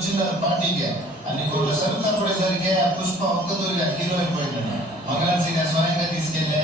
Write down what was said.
వచ్చినారు పార్టీకి అన్ని కోట్ల సరుకు అప్పుడేసరికి పుష్ప ఒక్కదూరిగా హీరో అయిపోయిందండి. మంగళం సీనియర్ స్వయంగా తీసుకెళ్లే